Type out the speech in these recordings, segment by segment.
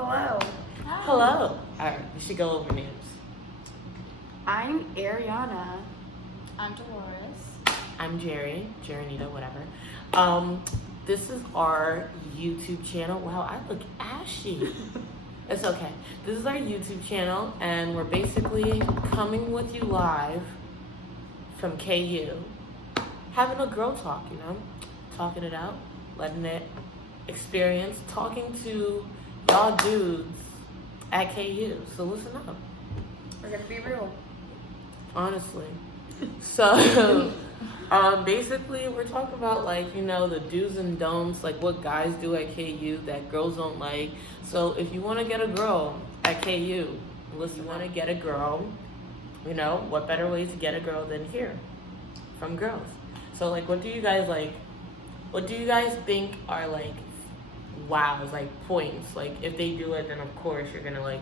Hello. Hi. Hello. Alright, we should go over names. I'm Ariana. I'm Dolores. I'm Jerry, Nita, whatever. This is our YouTube channel. Wow, I look ashy. It's okay. This is our YouTube channel, and we're basically coming with you live from KU. Having a girl talk, you know? Talking it out, letting it experience, talking to y'all dudes at KU. So listen up. We're gonna be real. Honestly. So, basically, we're talking about, like, you know, the do's and don'ts, like what guys do at KU that girls don't like. So, if you want to get a girl at KU, unless you want to get a girl, you know, what better ways to get a girl than here from girls? So, like, what do you guys like? What do you guys think are, like, wows, like, points? Like, if they do it, then of course you're gonna, like,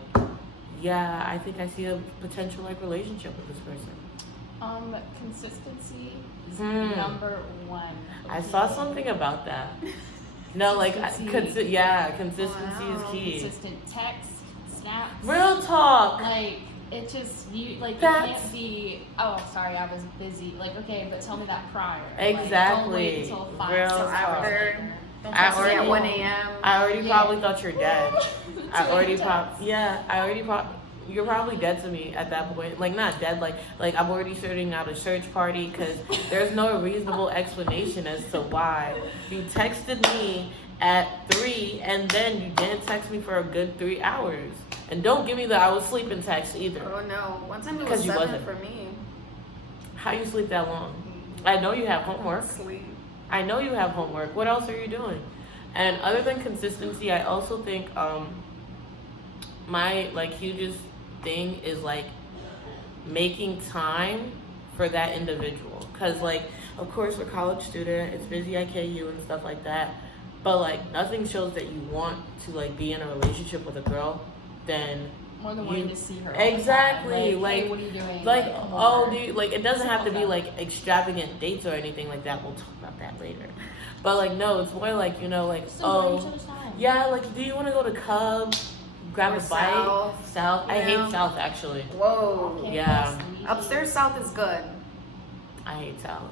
yeah, I think I see a potential, like, relationship with this person. Consistency is number one. I saw something about that. No, like, consistency is key. Consistent text, snaps. Real talk. Like, it just, you That's- can't be, oh, sorry, I was busy. Like, okay, but tell me that prior. Exactly. Like, don't wait until 5 Real So talk. after, don't I text me at already- 1 a.m. I already Yeah. probably thought you're dead. I already text. you're probably dead to me at that point. Like, not dead, like I'm already starting out a search party because there's no reasonable explanation as to why you texted me at 3 and then you didn't text me for a good 3 hours. And don't give me the I was sleeping text either. Oh no, one time it was Because you 7 wasn't. for me. How you sleep that long? I know you have homework. Sleep. I know you have homework. What else are you doing? And other than consistency, I also think my, like, hugest thing is, like, making time for that individual. Because, like, of course, we're college student, it's busy at KU and stuff like that, but, like, nothing shows that you want to, like, be in a relationship with a girl than More than wanting to see her. Exactly, All the time. Like, hey, like- what are you doing? like, come oh, over. dude, like, it doesn't have to be, Stuff like, extravagant dates or anything like that. We'll talk about that later. But, like, no, it's more like, you know, like, Still enjoy each oh, other's time. yeah, like, do you want to go to Cub, grab Or a bite? South? I you know? hate South, actually. Whoa. Okay, Yeah. sweetie. Upstairs South is good. I hate South.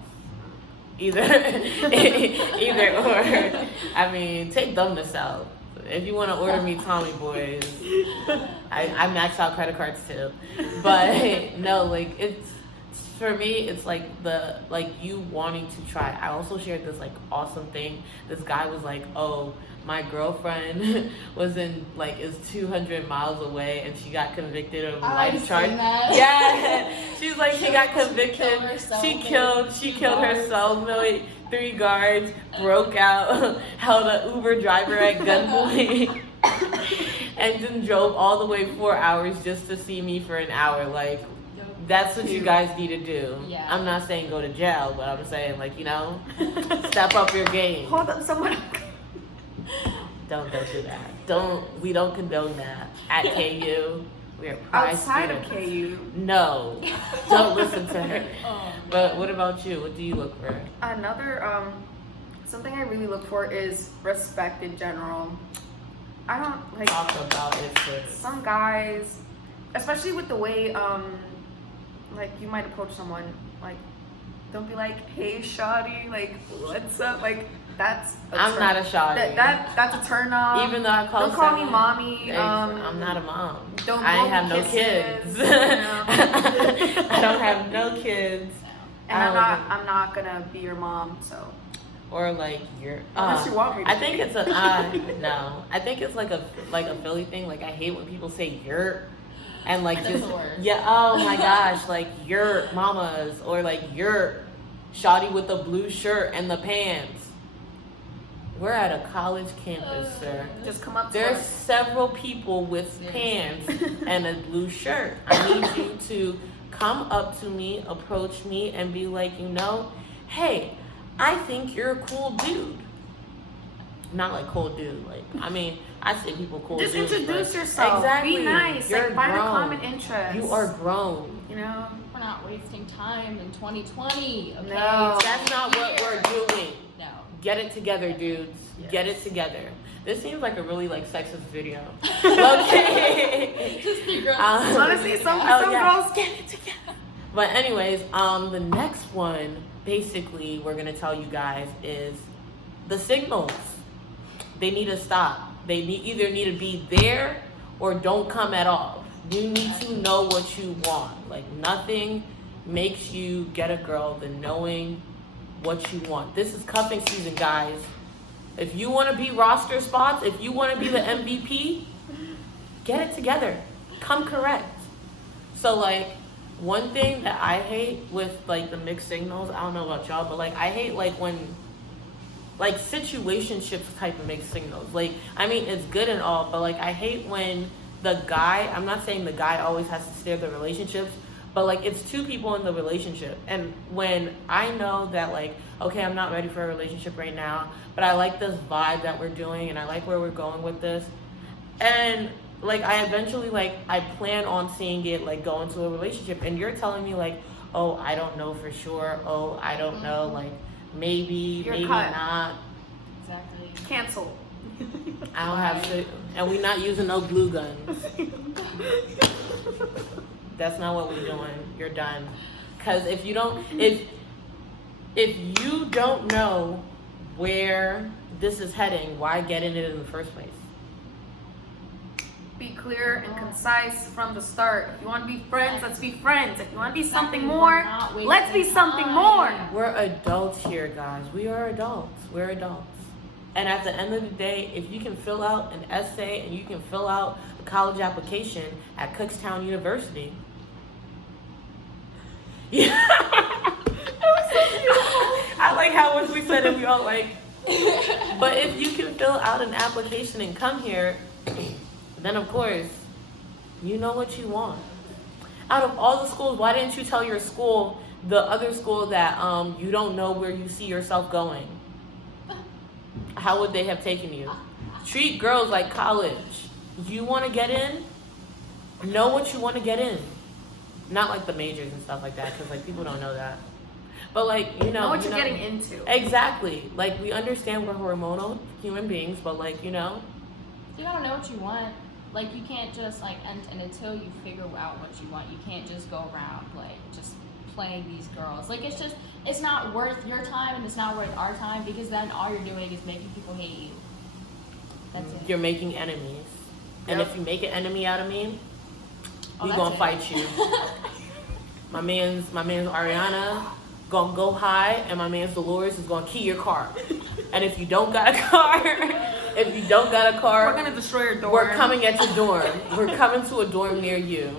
Either, either or. I mean, take them to South. If you want to order me Tommy Boys, I max out credit cards too. But no, like, it's, for me, it's like you wanting to try. I also shared this, like, awesome thing. This guy was like, oh, my girlfriend is 200 miles away and she got convicted of life charge. Yeah, she's like, she got convicted. She killed herself. No, wait, 3 guards broke out, held an Uber driver at gunpoint, and then drove all the way 4 hours just to see me for an hour. Like, that's what you guys need to do. Yeah. I'm not saying go to jail, but I'm saying, like, you know, step up your game. Hold up, someone. Don't do that. We don't condone that at KU. We are pride Outside of students. KU. No, don't listen to her. Oh, But what about you? What do you look for? Another, something I really look for is respect in general. I don't, like, Talk about it, sis. some guys, especially with the way, like, you might approach someone, like, don't be like, hey, shawty, like, what's up? Like, that's I'm not a shawty. That's a turn off. Even though I call Don't call me someone- mommy. I'm not a mom. Don't I blow me have no kisses, kids. you know? I don't have no kids. And I I'm not gonna be your mom, so. Or like you're. Unless you want me to I think it's a no. I think it's like a Philly thing. Like, I hate when people say "you're," and like That's just the worst. yeah. Oh my gosh, like your mamas or like your shawty with the blue shirt and the pants. We're at a college campus, sir. Just come up to There's us. several people with Yes. pants and a blue shirt. I need you to come up to me, approach me, and be like, you know, hey, I think you're a cool dude. Not like cool dude, like, I mean, I say people cool Just dudes. introduce but- yourself. Exactly. Be nice. You're Like, find a grown. common interest. You are grown. You know? we're not wasting time in 2020. Okay, No. That's not what we're doing. No. Get it together, dudes. Yes. Get it together. This seems like a really like sexist video. Okay. Just be girls. Honestly, some girls get it together. But anyways, the next one, basically, we're gonna tell you guys is the signals. They need to stop. They either need to be there or don't come at all. You need to know what you want. Like nothing makes you get a girl than knowing what you want. This is cuffing season, guys. If you want to be roster spots, if you want to be the MVP, get it together. Come correct. So like one thing that I hate with like the mixed signals, I don't know about y'all, but like I hate like when like situationships type of mixed signals. Like I mean it's good and all, but like I hate when the guy, I'm not saying the guy always has to steer the relationships, but like it's two people in the relationship. And when I know that like, okay, I'm not ready for a relationship right now, but I like this vibe that we're doing and I like where we're going with this. And like I eventually like I plan on seeing it like go into a relationship, and you're telling me like, oh, I don't know for sure. Oh, I don't know, like maybe, You're maybe cut. not. Exactly. cancel. I don't have to, and we're not using no glue guns. That's not what we're doing. You're done. Cause if you don't know where this is heading, why get in it in the first place? Be clear and concise from the start. If you want to be friends, let's be friends. If you want to be something Exactly. more, We're not wasting let's be something more. time. We're adults here, guys. We are adults. We're adults. And at the end of the day, if you can fill out an essay and you can fill out a college application at Kutztown University. Yeah. I like how once we said it, we all like, but if you can fill out an application and come here, then of course, you know what you want. Out of all the schools, why didn't you tell your school, the other school, that you don't know where you see yourself going? How would they have taken you? Treat girls like college. You want to get in? Know what you want to get in. Not like the majors and stuff like that, because like people don't know that. But like, Know what you're getting into. Exactly. Like we understand we're hormonal human beings, but like, you know. You gotta know what you want. Like you can't just like and until you figure out what you want, you can't just go around like just playing these girls. Like it's not worth your time and it's not worth our time, because then all you're doing is making people hate you. That's it. You're making enemies. And Yep. if you make an enemy out of me, we that's gonna it. fight you. my man's Ariana gonna go high, and my man's Dolores is gonna key your car. And if you don't got a car, We're gonna destroy your dorm. we're coming at your dorm. We're coming to a dorm near you.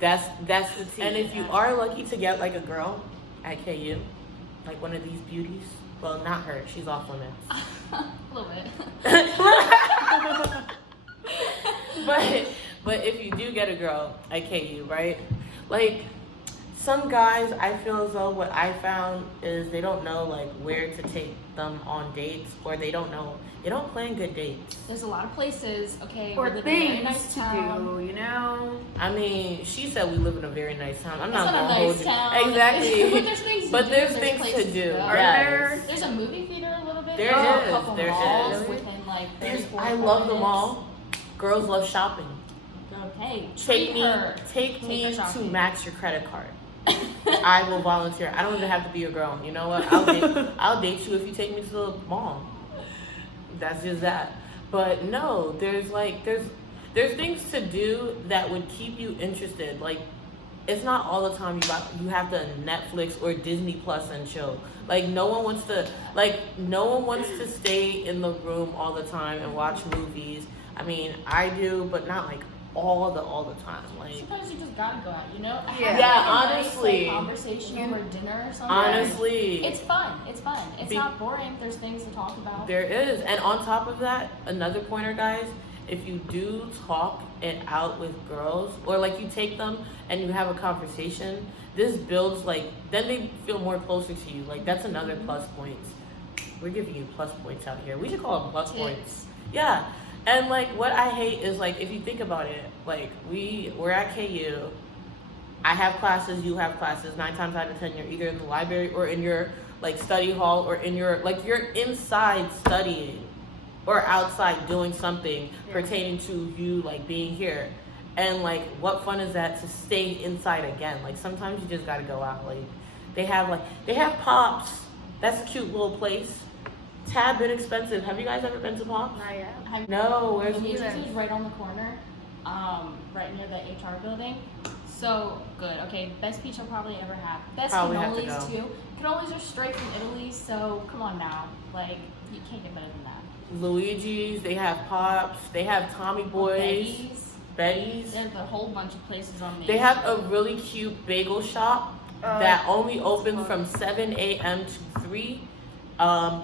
That's the tea. And if you are lucky to get like a girl at KU, like one of these beauties, well, not her, she's off limits. A little bit. But if you do get a girl at KU, right? Like some guys, I feel as though what I found is they don't know like where to take them on dates, or they don't plan good dates. There's a lot of places, okay, or we live in a very things nice to town. do, you know. I mean, she said we live in a very nice town. I'm It's not not a gonna hold nice you. town. Exactly. But there's things to But do. there's things places to do. go. Are Yes. There's a movie theater a little bit. There There's is, a couple there malls is. within like There's, 34 I love the minutes. mall. Girls love shopping. Hey, Take me her to shopping. max your credit card. I will volunteer. I don't even have to be your girl. You know what? I'll date you if you take me to the mall. That's just that. But no, there's things to do that would keep you interested. Like it's not all the time you have to Netflix or Disney Plus and chill. Like no one wants to stay in the room all the time and watch movies. I mean, I do, but not like all the time. Like Sometimes you just gotta go out, you know? Yeah. Have, Yeah, like, a nice, honestly. like, conversation over dinner or something. honestly, It's fun. It's fun. It's not boring. There's things to talk about. there is. And on top of that, another pointer, guys, if you do talk it out with girls, or like you take them and you have a conversation, this builds like, then they feel more closer to you. Like that's another plus points. We're giving you plus points out here. We should call them plus points. Yeah. And like what I hate is like, if you think about it, like we're at KU, I have classes, you have classes, 9 times out of 10 you're either in the library or in your like study hall or in your like you're inside studying or outside doing something pertaining to you like being here. And like what fun is that to stay inside again? Like sometimes you just gotta go out. Like they have Pops. That's a cute little place. Tad bit expensive. Have you guys ever been to Pops? Not yet. No, where's The it? music is right on the corner, right near the HR building. So good. Okay, best pizza I'll probably ever had. Best Probably have to cannolis go. too. Cannolis are straight from Italy, so come on now. Like you can't get better than that. Luigi's, they have Pops, they have Tommy Boys, Betty's. There's a whole bunch of places on Main They have Street. a really cute bagel shop that only opens from 7 a.m. to 3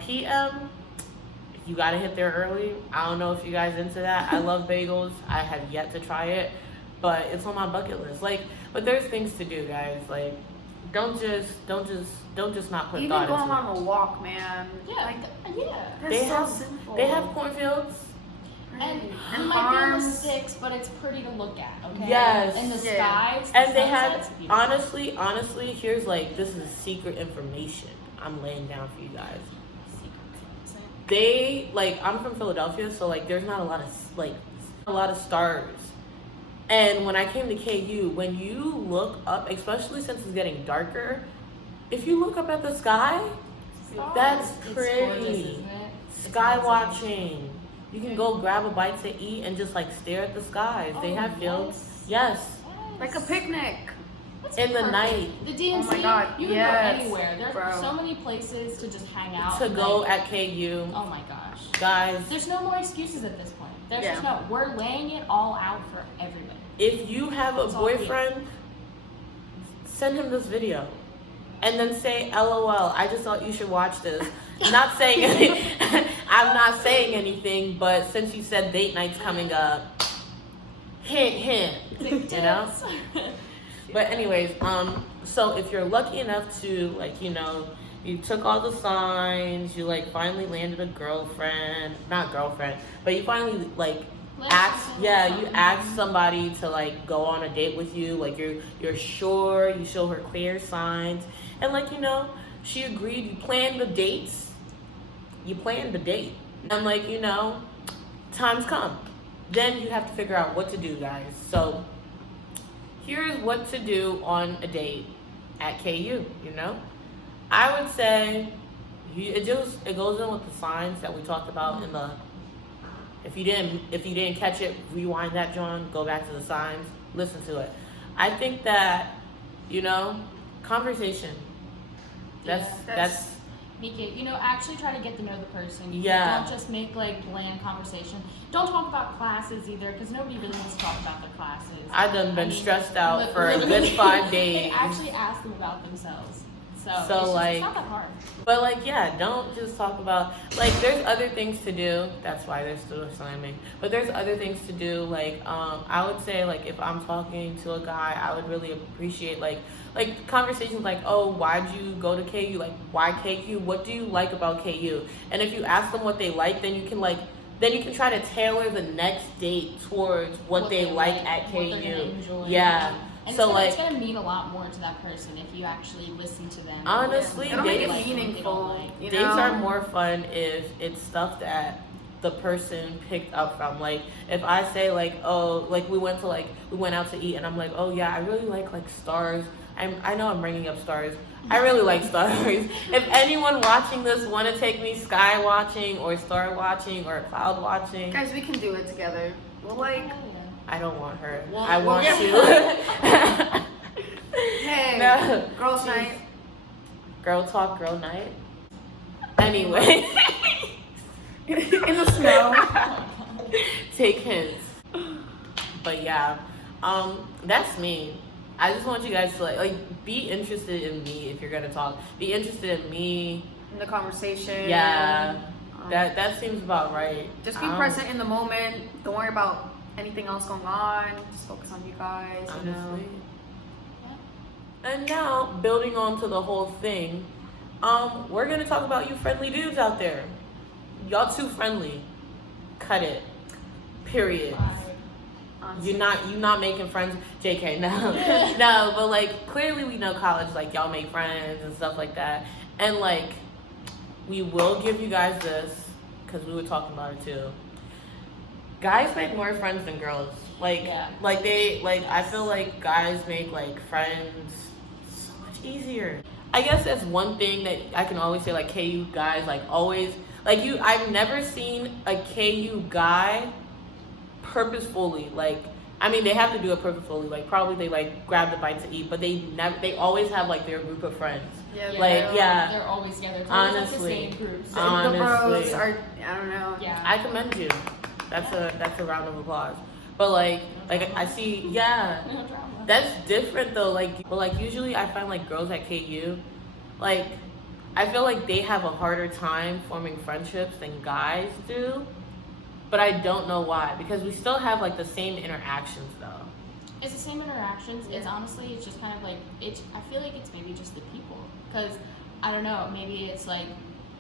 p.m. You gotta hit there early. I don't know if you guys into that. I love bagels. I have yet to try it, but it's on my bucket list. Like, but there's things to do, guys. Like, don't just not put Even thought going into it. on a walk, man. Yeah, Like, yeah. that's so simple. They have cornfields. And Right. it might be in the farms. sticks, but it's pretty to look at, okay? Yes. In the Yeah. skies. the And they sunset's have beautiful. honestly, here's like this is secret information I'm laying down for you guys. They like I'm from Philadelphia, so like there's not a lot of stars. And when I came to KU, when you look up, especially since it's getting darker, if you look up at the sky, that's It's pretty. gorgeous, isn't it? It's Sky amazing. watching. You can go grab a bite to eat and just like stare at the skies. They Oh, have fields. yes. Yes. Like a picnic. That's In the perfect. night. The DNC, Oh my God, you can yes, go anywhere. There's bro. so many places to just hang out. To and, go like, at KU. oh my gosh. Guys, There's no more excuses at this point. There's Yeah. just no. We're laying it all out for everybody. if you have a It's all here. boyfriend, send him this video. And then say, LOL, I just thought you should watch this. Not saying I'm not saying anything, but since you said date night's coming up, hint, hint. You know? But anyways, so if you're lucky enough to like, you know, you took all the signs, you like finally landed a girlfriend, not girlfriend, but you finally like you ask somebody to like go on a date with you, like you're sure, you show her clear signs, and like, you know, she agreed, you planned the date, and like, you know, time's come. Then you have to figure out what to do, guys. So here's what to do on a date at KU, you know? I would say it goes in with the signs that we talked about in the if you didn't catch it, rewind that, John, go back to the signs, listen to it. I think that, you know, conversation. That's Make it, you know, actually try to get to know the person. Yeah. Don't just make like bland conversation. Don't talk about classes either, because nobody really wants to talk about their classes. I done been stressed out li- for a good literally, 5 days. They actually ask them about themselves. So So, it's just, like- it's not that hard. But like, yeah, don't just talk about like. There's other things to do. That's why they're still slamming. But there's other things to do. Like, I would say like if I'm talking to a guy, I would really appreciate like conversations like, oh, why'd you go to KU? Like, why KU? What do you like about KU? And if you ask them what they like, then you can try to tailor the next date towards what they like at what they're KU. gonna enjoy. Yeah. And So, it's like- gonna mean a lot more to that person if you actually listen to them. Honestly, It'll make it dates- meaningful. You Dates know? are more fun if it's stuff that the person picked up from. Like if I say like, oh, like we went out to eat and I'm like, oh yeah, I really like stars. I know I'm bringing up stars. I really like stars. If anyone watching this want to take me sky watching or star watching or cloud watching, Guys, we can do it together. We'll like, I don't want her. Well, I want we'll you. hey, No. girls' Jeez. night. Girl talk, girl night. Anyway. In the snow. Take hints. But yeah, that's me. I just want you guys to like be interested in me if you're gonna talk. Be interested in me. In the conversation. Yeah, Um, that seems about right. Just be present in the moment. Don't worry about anything else going on. Just focus on you guys. You know. Honestly. And now, building on to the whole thing, we're gonna talk about you friendly dudes out there. Y'all too friendly. Cut it. Period. Honestly. You not making friends. JK, no. No, but like clearly we know college, like y'all make friends and stuff like that. And like, we will give you guys this because we were talking about it too. Guys make more friends than girls. Like, Yeah. like I feel like guys make like friends so much easier. I guess that's one thing that I can always say, like, KU guys, like, always, like, I've never seen a KU guy purposefully, like, I mean, they have to do it purposefully, like, probably they, like, grab the bite to eat, but they always have, like, their group of friends. They're always together. It's always like the Honestly. same groups. The bros are, I don't know. Yeah. I commend you. That's a round of applause. But, like, I see, yeah. No drama. That's different though, like, but like usually I find like girls at KU, like, I feel like they have a harder time forming friendships than guys do, but I don't know why, because we still have like the same interactions though. It's the same interactions. It's honestly, it's just kind of like, I feel like it's maybe just the people, because I don't know, maybe it's like,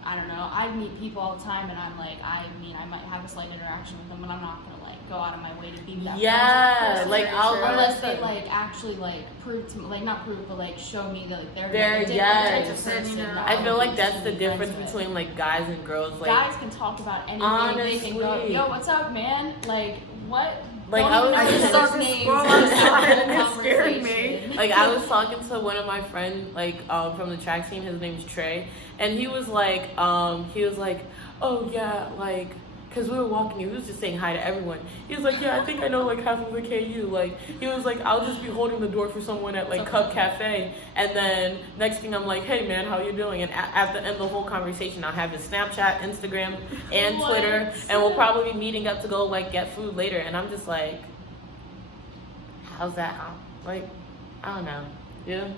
I don't know, I meet people all the time and I'm like, I might have a slight interaction with them, but I'm not gonna like go out of my way to be that Yeah, like I'll unless they like actually like prove to me, like not prove, but like show me that like they're like, yes. different person. I feel like that's the difference between like guys and girls. Like, guys can talk about anything. Honestly. They can go, yo, what's up, man? Like, what? Like, I just saw this squirrel outside and it scared me. Like, I was talking to one of my friends, like, from the track team. His name's Trey, and he was like, oh yeah, like, cause we were walking, he was just saying hi to everyone. He was like, yeah, I think I know like half of the KU. Like, he was like, I'll just be holding the door for someone at like Cup Cafe, and then next thing I'm like, hey man, how you doing? And at the end of the whole conversation, I'll have his Snapchat, Instagram, and Twitter, and we'll probably be meeting up to go like get food later. And I'm just like, how's that? Like, I don't know. Yeah.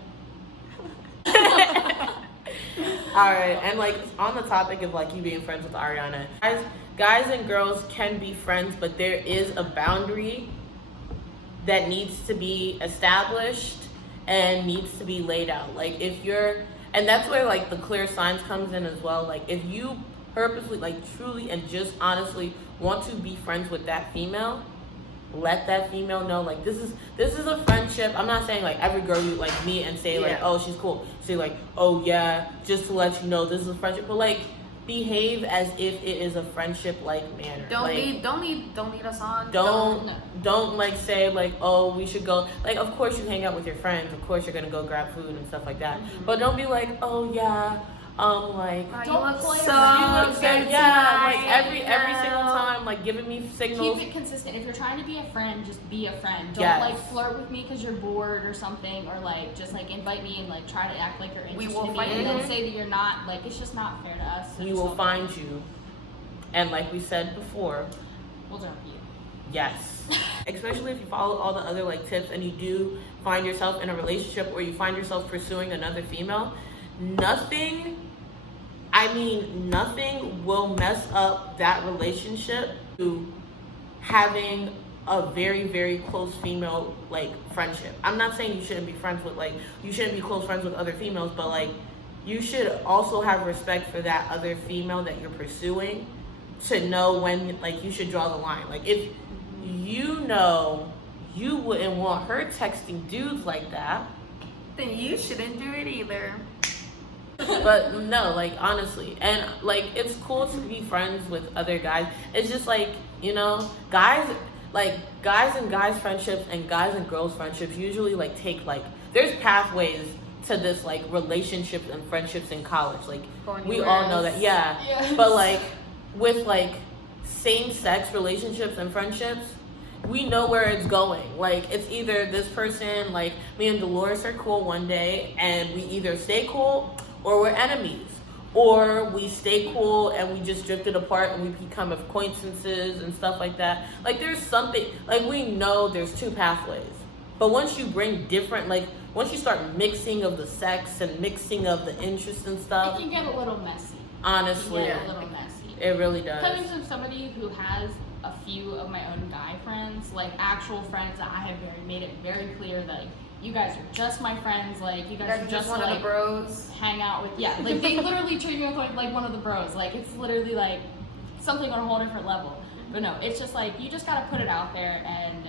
All right, and like on the topic of like you being friends with Ariana, guys and girls can be friends, but there is a boundary that needs to be established and needs to be laid out. Like, if you're, and that's where like the clear signs comes in as well. Like, if you purposely, like, truly and just honestly want to be friends with that female, let that female know, like, this is a friendship. I'm not saying like every girl you like meet and say like, oh, she's cool. Say like, oh yeah, just to let you know this is a friendship. But like, behave as if it is a friendship like manner. Don't like, lead us on. Don't like say like, oh, we should go. Like, of course you hang out with your friends. Of course you're gonna go grab food and stuff like that. Mm-hmm. But don't be like, oh yeah, like, you don't look play so around. good yeah, like tonight. every single time, like giving me signals. Keep it consistent. If you're trying to be a friend, just be a friend. Don't Yes. like flirt with me because you're bored or something, or like just like invite me and like try to act like you're interested will in me, find and you. then say that you're not. Like, it's just not fair to us. We will find you, and like we said before, We'll jump you. yes. Especially if you follow all the other like tips and you do find yourself in a relationship or you find yourself pursuing another female, nothing will mess up that relationship to having a very, very close female like friendship. I'm not saying you shouldn't be close friends with other females, but like, you should also have respect for that other female that you're pursuing to know when like you should draw the line. Like, if you know you wouldn't want her texting dudes like that, Then you shouldn't do it either. but no, like, honestly, and like, it's cool to be friends with other guys. It's just like, you know, guys and guys friendships and guys and girls friendships usually like take like, there's pathways to this like relationships and friendships in college. Like, we all know that, yeah. Yes. But like, with like same-sex relationships and friendships, we know where it's going. Like, it's either this person, like me and Dolores are cool one day and we either stay cool or we're enemies, or we stay cool and we just drifted apart and we become acquaintances and stuff like that. Like, there's something, like, we know there's two pathways, but once you bring different, like, once you start mixing of the sex and mixing of the interests and It stuff, can get a little messy. honestly, It can get a little messy. it really does. Coming from somebody who has a few of my own guy friends, like actual friends that I have made it very clear that like, you guys are just my friends, like you guys are just one like of the bros. hang out with, yeah, like they literally treat me like one of the bros. Like, it's literally like something on a whole different level. But no, it's just like, you just gotta put it out there and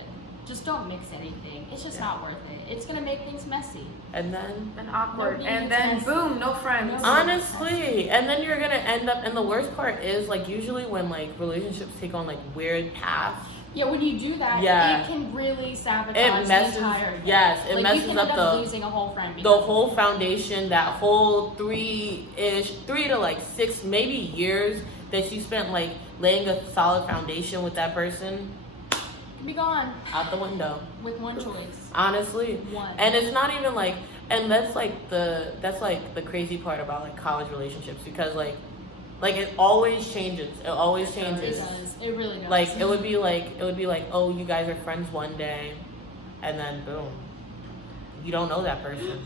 just don't mix anything. It's just not worth it. It's gonna make things messy. And then And awkward. No, And then yes. boom, no friends. No. honestly, and then you're gonna end up, and the worst part is like usually when like relationships take on like weird paths, Yeah, when you do that, Yeah. it can really sabotage it messes, the entire thing. yes, it Like, messes you can up end up the losing a whole friend. the because- whole foundation, that whole 3 to like 6 maybe years that you spent like laying a solid foundation with that person, can be gone out the window. with one choice. Honestly. One. And it's not even like, and that's like the crazy part about like college relationships, because like it always changes. It always It changes. does. It really does. Like it would be like, oh, you guys are friends one day, and then boom, you don't know that person.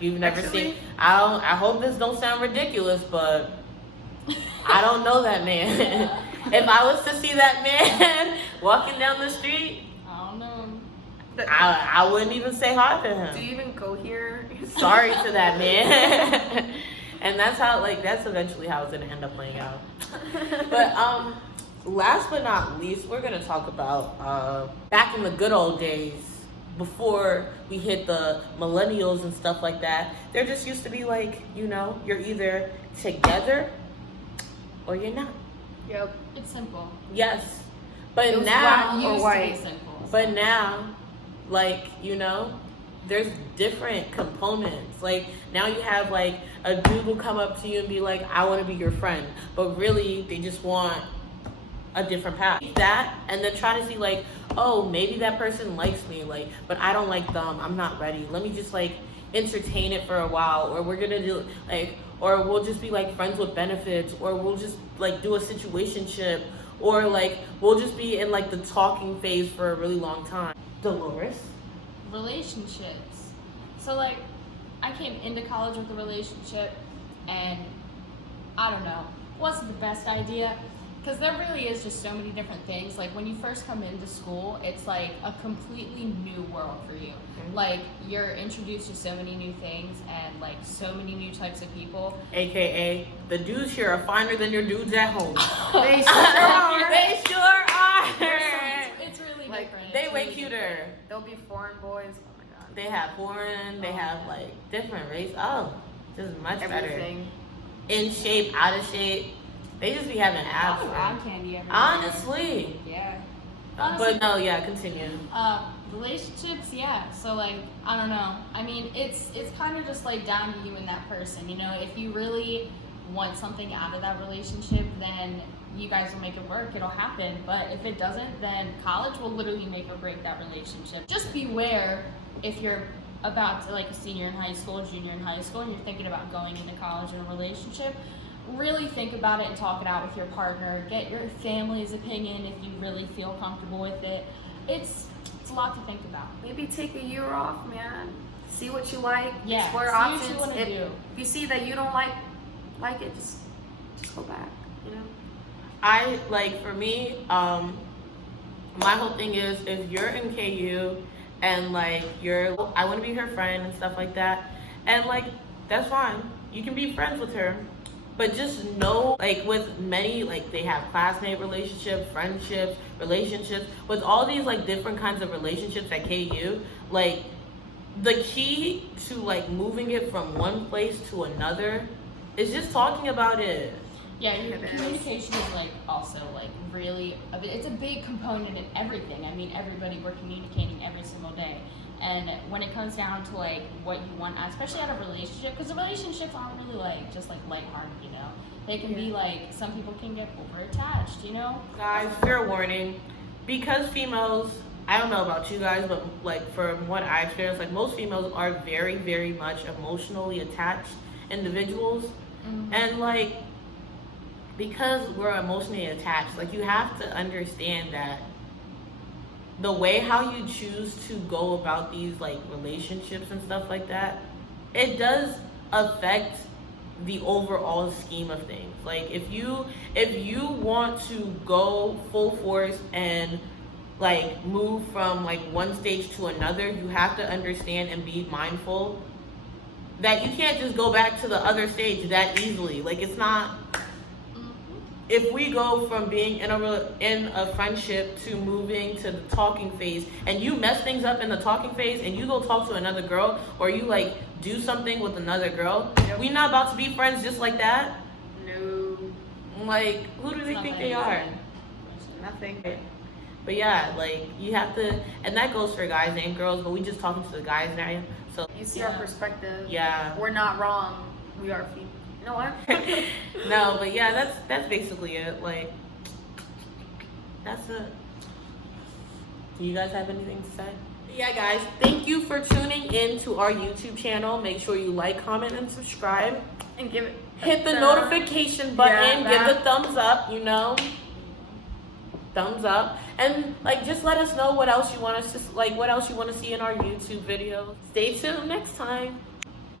You've never Actually- seen. I hope this don't sound ridiculous, but I don't know that man. If I was to see that man walking down the street, I don't know. I wouldn't even say hi to him. Do you even go here? Sorry to that man. And that's eventually how it's gonna end up playing out. But last but not least, we're gonna talk about back in the good old days, before we hit the millennials and stuff like that. There just used to be like, you're either together or you're not. Yep. It's simple. Yes. It But was now, black or Used to be white. simple. but now, like, there's different components. Like, now you have, like, a dude will come up to you and be like, I want to be your friend. But really, they just want a different path. That, and then try to see, like, oh, maybe that person likes me, like, but I don't like them. I'm not ready. Let me just, like, entertain it for a while. Or we're going to do, like, or we'll just be, like, friends with benefits. Or we'll just, like, do a situationship. Or, like, we'll just be in, like, the talking phase for a really long time. Dolores? Relationships. So like, I came into college with a relationship, and I don't know, wasn't the best idea, because there really is just so many different things. Like when you first come into school, it's like a completely new world for you. Like you're introduced to so many new things and like so many new types of people. AKA, the dudes here are finer than your dudes at home. They sure are. They sure are. It's really Like, different. They It's way really cuter. They'll be foreign boys. Oh my god. They have foreign, they have like different race. Oh, this is much Everything. better. In shape, out of shape. They just be having abs. different. Eye candy everywhere. Honestly. Yeah. But no, yeah, continue. Relationships, yeah. So like, I don't know. I mean, it's kind of just like down to you and that person. If you really want something out of that relationship, then you guys will make it work. It'll happen. But if it doesn't, then college will literally make or break that relationship. Just beware if you're about to like a senior in high school, junior in high school, and you're thinking about going into college in a relationship. Really think about it and talk it out with your partner. Get your family's opinion if you really feel comfortable with it. It's a lot to think about. Maybe take a year off, man. See what you like. Yeah, Explore see options. what you want to if, do. if you see that you don't like it, just go back. I like, for me, my whole thing is, if you're in KU and like I want to be her friend and stuff like that, and like that's fine. You can be friends with her, but just know, like with many, like they have classmate relationships, friendships, relationships, with all these like different kinds of relationships at KU, like the key to like moving it from one place to another is just talking about it. Yeah, your It is. communication is like also like really it's a big component in everything. I mean, everybody, we're communicating every single day. And when it comes down to like what you want, especially out of a relationship, because the relationships aren't really like just like lighthearted, They can be like, some people can get over attached, Guys, fair warning, because females, I don't know about you guys, but like from what I experienced, like most females are very, very much emotionally attached individuals. Mm-hmm. And like, because we're emotionally attached, like you have to understand that the way how you choose to go about these like relationships and stuff like that, it does affect the overall scheme of things. Like if you want to go full force and like move from like one stage to another, you have to understand and be mindful that you can't just go back to the other stage that easily. Like it's not, if we go from being in a friendship to moving to the talking phase, and you mess things up in the talking phase, and you go talk to another girl, or you like do something with another girl, we not about to be friends just like that. No. Like, who do they think they are? Nothing. But yeah, like you have to, and that goes for guys and girls. But we just talking to the guys now, so You see our perspective. yeah. We're not wrong. We are female. You know what? No, but yeah, that's basically it. Like, that's it. Do you guys have anything to say? Yeah, guys, thank you for tuning in to our YouTube channel. Make sure you like, comment, and subscribe. And give it. Hit the notification button. Yeah, give the thumbs up. You know, thumbs up, and like just let us know what else you want us to like. What else you want to see in our YouTube videos. Stay tuned next time.